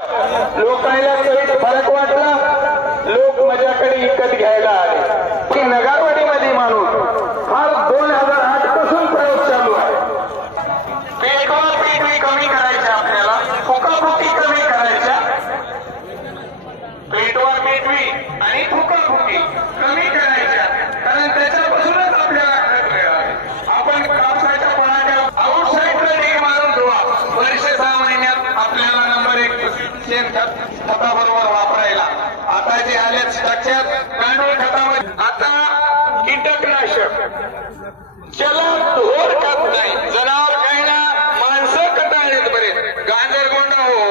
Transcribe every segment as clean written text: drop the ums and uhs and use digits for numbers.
लोकांना काही फरक वाटला, लोक माझ्याकडे विकत घ्यायला आले. की नगरवाडीमध्ये माणूस फार 2008 पासून प्रयोग चालू आहे. पेटवा पेटवी कमी करायच्या, आपल्याला फुकाफुकी कमी करायच्या. पेटवा पेटवी आणि फुकाफुकी कमी करायच्या, कारण त्याच्यापासूनच आपल्याला खत मिळाले. आपण कापसाच्या पाण्याच्या आउटसाईडला ढीग मारून धुवा. वर्ष 6 महिन्यात आपल्याला नंबर 1 शेणखत खताबरोबर वापरायला. आता जे आले स्ट्रक्चर गांडूळ खतामध्ये आता कीटकनाशक, ज्याला ढोर खात नाही, जनावर खायला माणसं कटाळलेत बरेच. गांजरगोंडा हो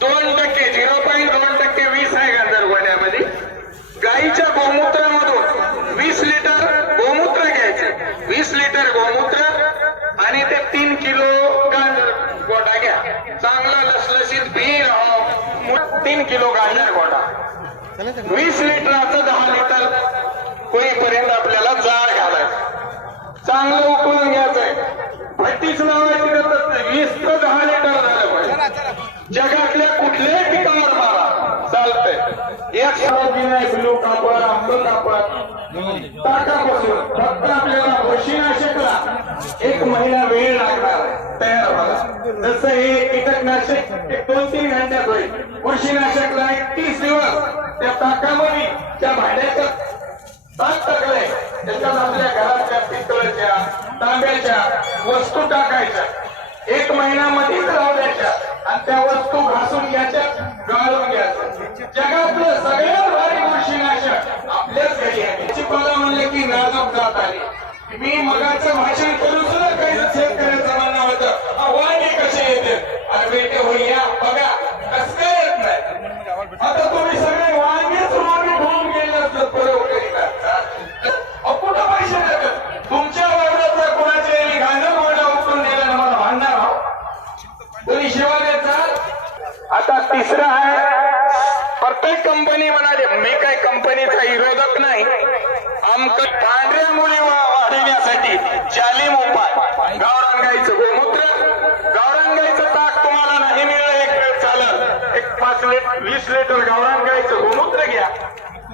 2% 0.2% 20 आहे गांजरगोंड्यामध्ये. गाईच्या गोमूत्रामधून 20 लिटर गोमूत्र घ्यायचे. 20 लिटर गोमूत्र आणि ते 3 किलो गांजरगोंडा घ्या. चांगला लसलसीत बी 3 किलो गांजरगोंडा. 20 लिटराचं 10 लिटर होईपर्यंत आपल्याला जाळ घालायचं. चांगलं उकळून घ्यायचंय. भट्टीच लावायची गरज नाही. 20 ते 10 लिटर झालं पाहिजे. जगातल्या कुठल्याही पिकावर मारा चालतंय. एक नाही ब्लू कापड, आंबट कापड टाकापासून फक्त आपल्याला बुरशीनाशकला 1 महिना वेळ लागणार आहे तयार व्हायला. जसं हे कीटकनाशक 2-3 घंट्यात होईल, बुरशीनाशकला 30 दिवस त्या टाकामध्ये त्या भांड्याच्या ताक टाकलंय. त्याच्यात आपल्या घरातल्या पितळच्या तांब्याच्या वस्तू टाकायच्या. 1 महिन्यामध्येच लावल्याच्या आणि त्या वस्तू घासून घ्यायच्या, गाळून घ्यायचं. जगातलं सगळ्यात भारी बुरशीनाशक आपल्याच घरी आहे. भाजीपाला म्हणलं की नाजूक जात आली. मी मगाचं भाषण करून सुद्धा काही शेतकऱ्याचं म्हणणं होतं, वांगे कसे येते. अरे बेटे होईया बघा कसं काय येत नाही. आता तुम्ही सगळे वांगेच वांगे घेऊन गेले असतात बरोबर. कुठं पैसे देतात तुमच्या वावराचा कोणाच्या गांजर गोंडा उचलून दिला ना मला भांडणार आहो. कोणी शिवा देत. आता तिसरं आहे, प्रत्येक कंपनी म्हणाली, मी काही कंपनीचा विरोधक नाही. आमचं पांढऱ्या मुली वाढविण्यासाठी जालिम उपाय. गावरान गाईचं गोमूत्र, गावरान गाईचं ताक तुम्हाला नाही मिळलं, एक वेळ चालत. 20 लिटर गावरान गाईचं गोमूत्र घ्या.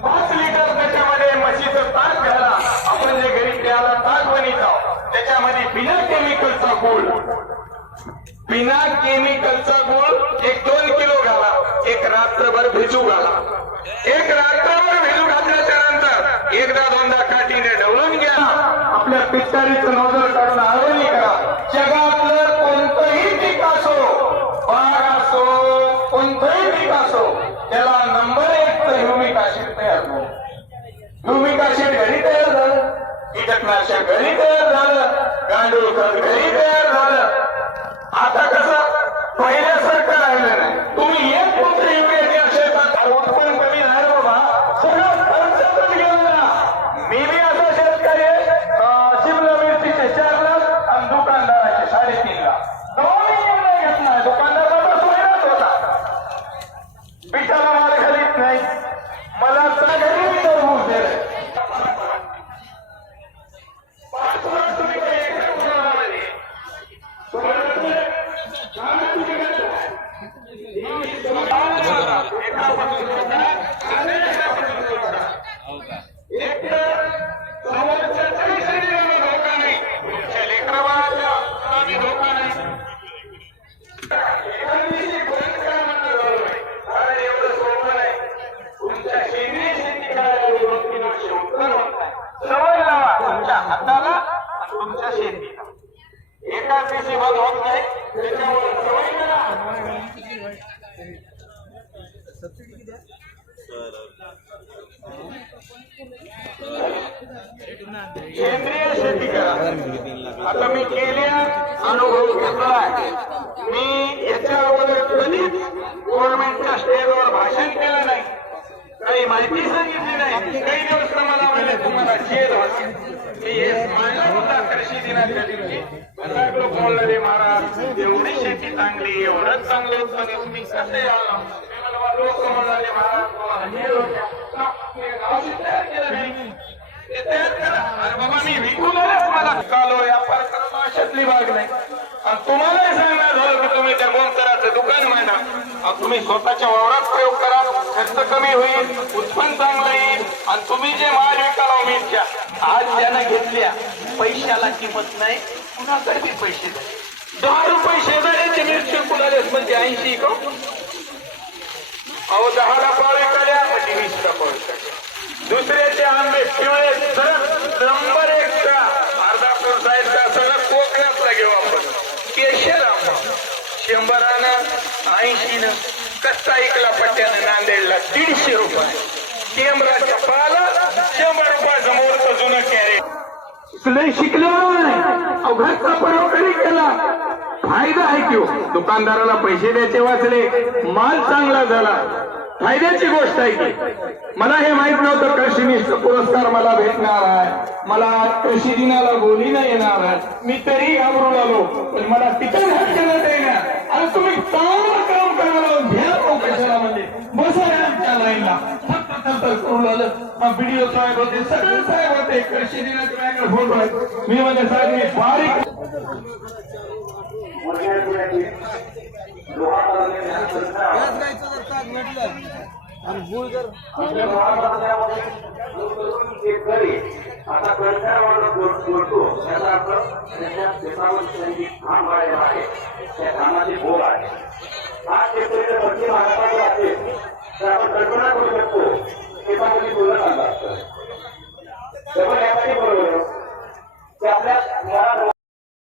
5 लिटर त्याच्यामध्ये म्हशीचं ताक घाला. आपण जे घरी प्यायला ताक बनवत आहोत त्याच्यामध्ये बिना केमिकलचा गुळ, बिना केमिकलचा गुळ 1-2 किलो घाला. 1 रात्रभर भिजू घाला. 1 रात्रभर भिजू घातल्याच्या नंतर 1दा-2दा काठीने ढवळून घ्या. आपल्या पिचकारीचं नोजल काढून आळवणी करा. जगातलं कोणतंही पीक असो, बाग असो, कोणतंही पीक असो, त्याला नंबर 1 तर ह्युमिक ऍसिड तयार झालं. ह्युमिक ऍसिड घरी तयार झालं, कीटकनाशक घरी तयार झालं, गांडूळ खत घरी तयार झालं. आता कसं पहिल्यासारखं राहिलं नाही. तुम्ही एक पुत्र युरियाच्या शेतात उत्पन्न कमी झालं बाबा, सगळं खर्चातच गेलं ना. मी बी असा शेतकरी शिमला मिरचीचे 4 लाख आणि दुकानदाराचे 3.5 लाख. दोन्ही निर्णय घेतला. दुकानदाराचा सोयराच होता, पिठाला माल खरीद नाही. मला घरी मी तरबूज दिलंय. सवय लावा तुमच्या हाताला आणि तुमच्या शेतीला. एकाच दिवशी बंद होत नाही. त्याच्यामुळे सवय करा. सेंद्रिय शेती करा. आता मी केल्या अनुभव घेतलाय. मी याच्या अगोदर कधीच गव्हर्नमेंटच्या स्टेजवर भाषण केलं नाही, काही माहिती सांगितली नाही. काही दिवस मला म्हणले तुम्हाला शेत असेल. मी हे मांडला होता कृषी दिनाच्या दिवशी. लोक बोलले महाराज एवढी शेती चांगली, एवढंच चांगलं उत्पन्न तुम्ही कसे आला. लोक म्हणाले महाराज तयार केलं. ते तयार करा. अरे बाबा मी विकून मला कालो व्यापार करणं अशातली भाग नाही. आणि तुम्हालाही सांगणार झालं की तुम्ही त्या गोंकराचं दुकान म्हणा. तुम्ही स्वतःच्या वावरात प्रयोग करा, खर्च कमी होईल, उत्पन्न चांगलं येईल आणि तुम्ही जे माल विकाल उमेदच्या आज ज्यानं घेतल्या पैशाला किंमत नाही, कुणाकडे बी पैसे नाही. 10 रुपये शेजाऱ्याचे मिरची कुणाला म्हणजे 80 का अहो 10ला पाव विकल्या म्हणजे 20ला पाव विकल्या. दुसऱ्याचे आंबे पिवळे सरळ नंबर 1चा अर्धापूर साईडचा सरळ कोकणातला घेऊ आपण. केशर आंबा 100नं 80नं कच्चा ऐकला पट्ट्यानं नांदेडला 150 रुपये. टेंबराच्या पाला 100 रुपये समोर जुनं कॅरेट. शिकले घरचा प्रयोग कधी केला फायदा आहे की दुकानदाराला पैसे द्यायचे वाचले, माल चांगला झाला, फायद्याची गोष्ट आहे की. मला हे माहित नव्हतं कृषीनिष्ठ पुरस्कार मला भेटणार आहे, मला कृषी दिनाला बोलीनं येणार आहे. मी तरी घाबरून आलो, पण मला तिथं घातलं देणार आणि तुम्ही चांगलं काम करायला घ्या कशाला म्हणजे बसा आमच्या लाईनला फक्त करून आलं. व्हिडिओ साहेब होते, सगळे साहेब होते, कृषी दिनाचे माझ्याकडे फोटो आहे. मी म्हणजे साहेब मी बारीक आता करतो त्याचा अर्थ त्याच्या शेतावर काम राहिलेला आहे, त्या कामाची बोल आहे. हा शेतकरी पश्चिम महाराष्ट्रात असेल तर आपण कल्पना करू शकतो शेतामध्ये बोलत आलं असतं. बरोबर की आपल्या